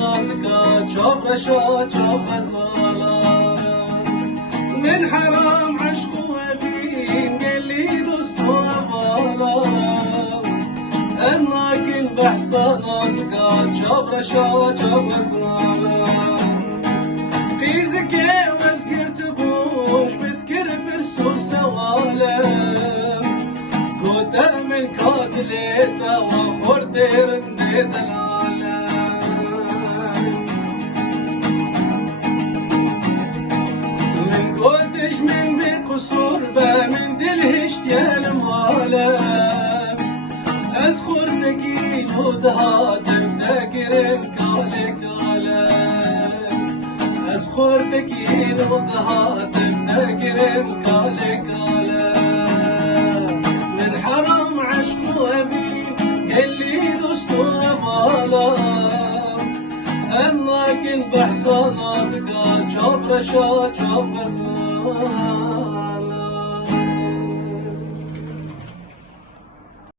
نازكا شوف رشا شوف غزالة من حرام عشق وبين قال لي دوست وبالا أماكن بحصة نازكا شوف رشا شوف غزالة في زكي وزقرت بوش بتكر برسو سوالم قوتا من كاتليتا وخورتي رندي دلالة من قوتش من بقصور من دلهشت يا المعالم أسخر دقيل ودهاتم ذاكرم كالي كالم أسخر دقيل ودهاتم ذاكرم كالي كالم من حرام عشق وأمين قال لي دوست وبالا أماكن بحصة نازكا شوف رشا شوف غزالة